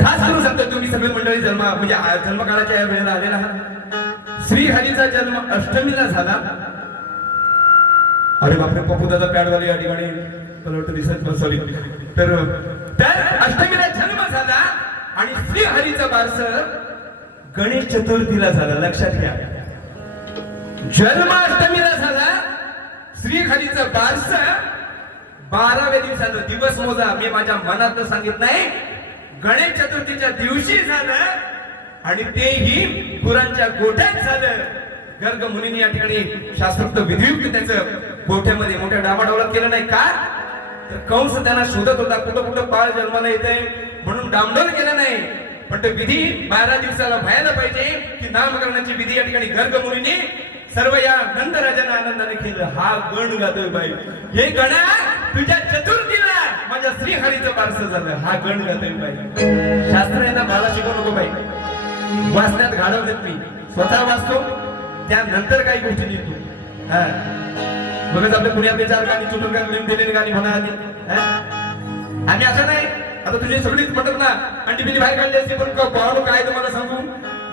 खास करू सांगतो तुम्ही सगळे मंडळी जन्म म्हणजे जन्मकाळाच्या या वेळेला आलेला आहात. श्रीहरीचा जन्म अष्टमीला झाला. अरे बापरे पप्पू दादा पॅडवाले या ठिकाणी मला वाटतं दिसत सॉरी तर तर अष्टमीला जन्म झाला आणि श्रीहरीचा बारस गणेश चतुर्थीला झाला लक्षात घ्या. जन्म अष्टमीला झाला श्रीहरीचा बारस बाराव्या दिवसाचा दिवस मोजा. मी माझ्या मनातलं सांगित नाही गणेश चतुर्थीच्या दिवशी झालं आणि तेही गुरांच्या गोठ्यात झालं. गर्ग मुनींनी या ठिकाणी शास्त्रोक्त विधियुक्त त्याचं गोठ्यामध्ये मोठ्या डामाडोलात केलं नाही. का? तर कंस त्यांना शोधत होता कुठं कुठं बाळ जन्माला येते म्हणून डामडोल केलं नाही. पण तो विधी बारा दिवसाला व्हायला पाहिजे की नामकरणाची विधी या ठिकाणी गर्ग मुनींनी सर्व या नंदराजांना आनंदाने केलं हा गण गातोय बाई. हे गणा तुझ्या चतुर्थी माझ्या श्रीहरीचं बारस झालं. हा गण गातोय बाई. शास्त्र यांना मला शिकवू नको बाई. वाचण्यात घालवलेत मी. स्वतः वाचतो त्यानंतर काही गोष्टी लिहितो. हा. बघत आपल्या पुण्यातले चार गाणी चुटून लिहून दिलेली गाणी म्हणा आधी हा? आम्ही असं नाही. आता तुझी सगळीच म्हणतात ना आणि बिनी बाहेर काढली असते पण क- पोरांनो काय तुम्हाला सांगू?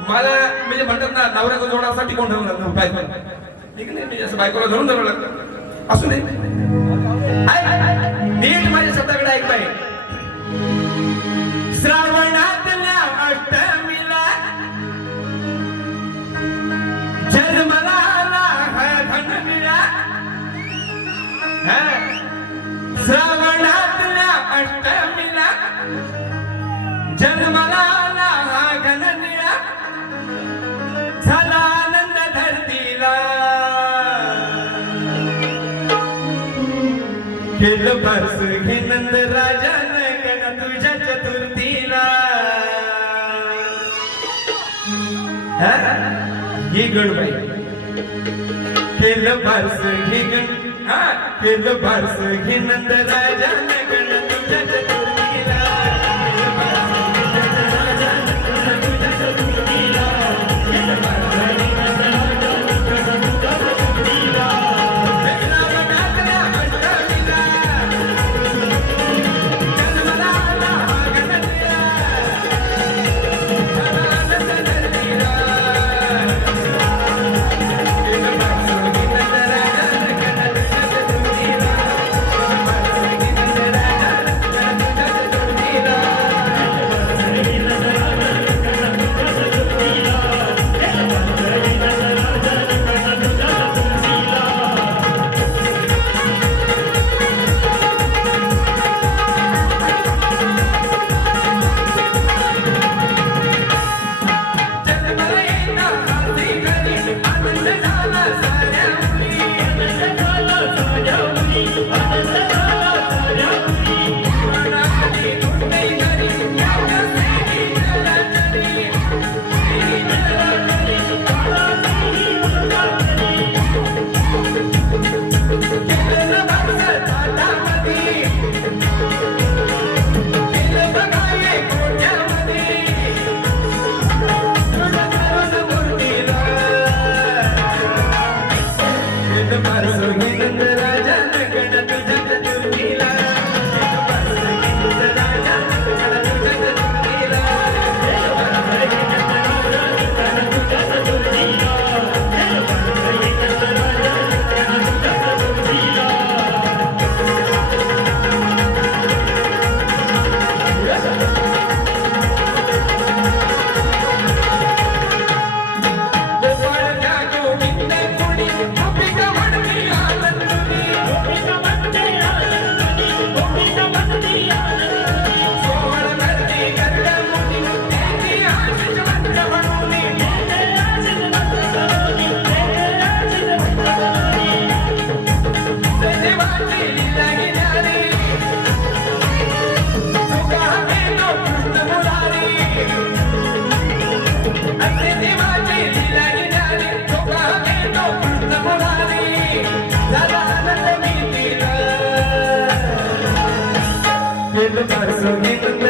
मला म्हणजे म्हणतात ना नवऱ्याचा जोडासाठी कोण ठेवून लागलं बायको ठीक नाही म्हणजे असं बायकोला धरून धरावं लागतं. असू दे. बरस घे नंद राजान गण तुझ्या चतुर्थीला. ही? गण बाई. खेल बारस घे गण. हा खेल बारस घे नंद राजान गण तुझ्या चतुर्थीला. Thank you.